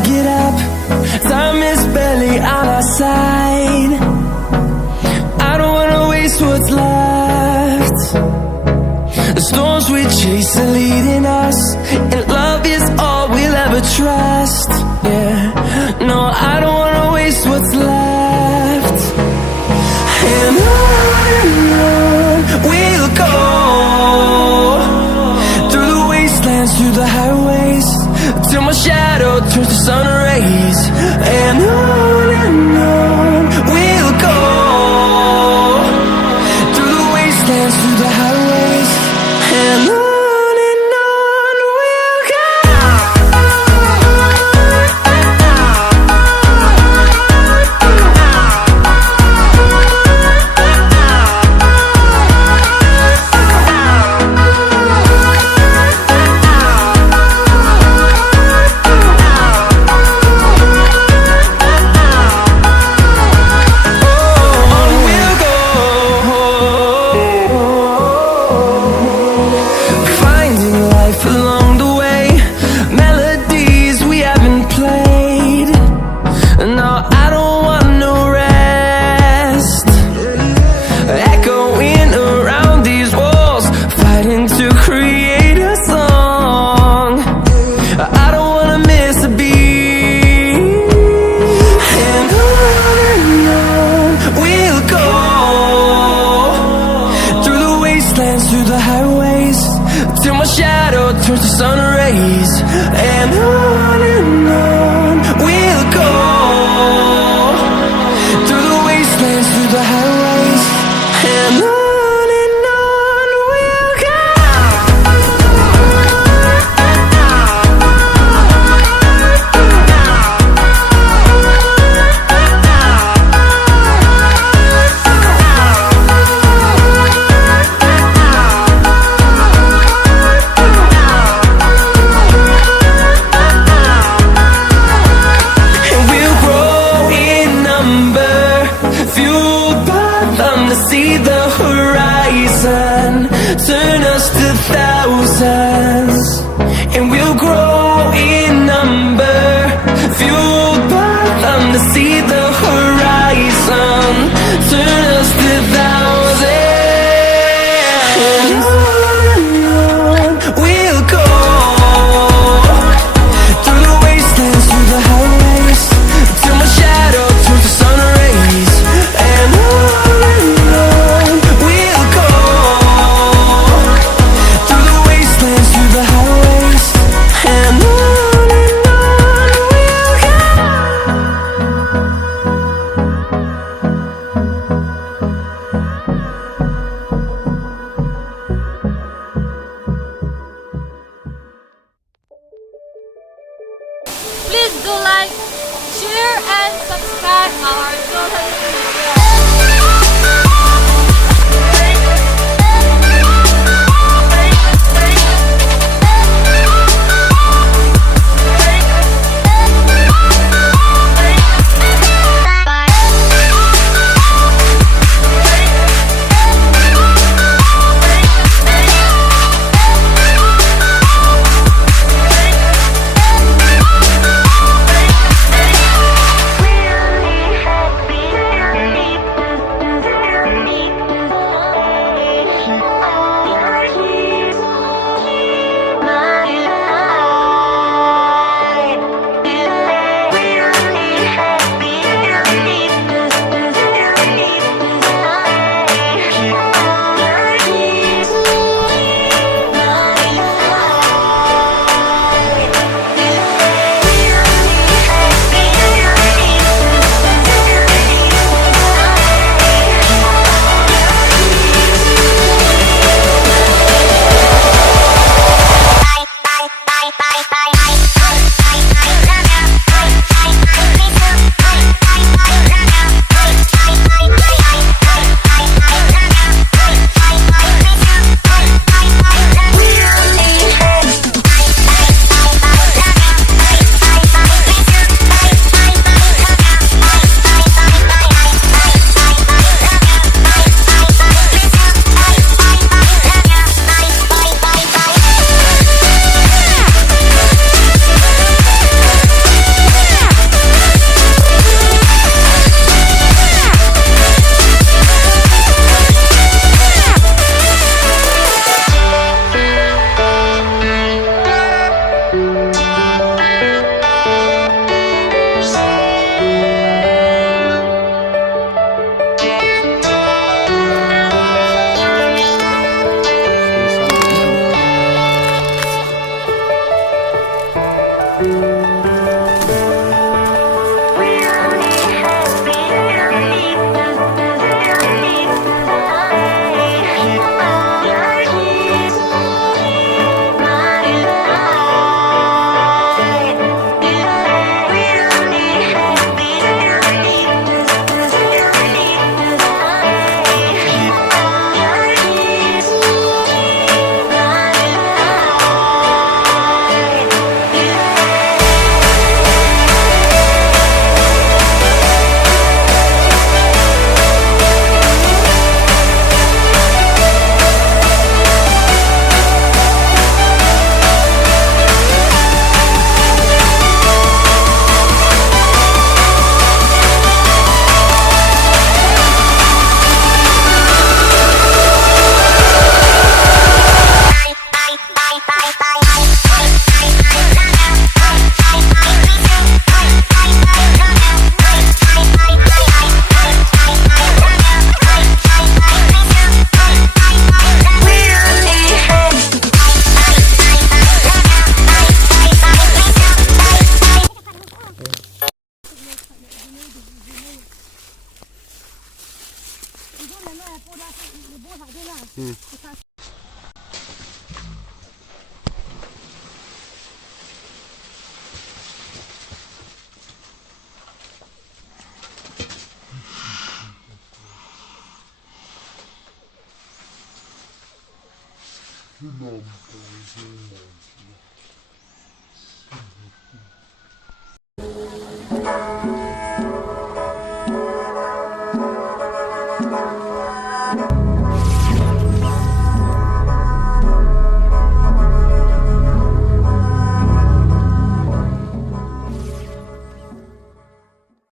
get up, time is barely on our side. I don't wanna waste what's left. The storms we chase are leading us, and love is all we'll ever trust. Yeah, no, I don't wanna waste what's left. And on we'll go, through the wastelands, through the highways, till my shadow turns to sun rays. And on we'll go, through the wastelands, through the highways, and on we'll go. Through the highways, till my shadow turns to sun rays. And on we'll go, through the wastelands, through the highways, and on we'll go. See the horizon turn us to thousands, and we'll grow in number, fueled by them to see the horizon turn us to thousands. And on we'll go, through the wastelands, through the highways, till my shadow turns to sun rays. And on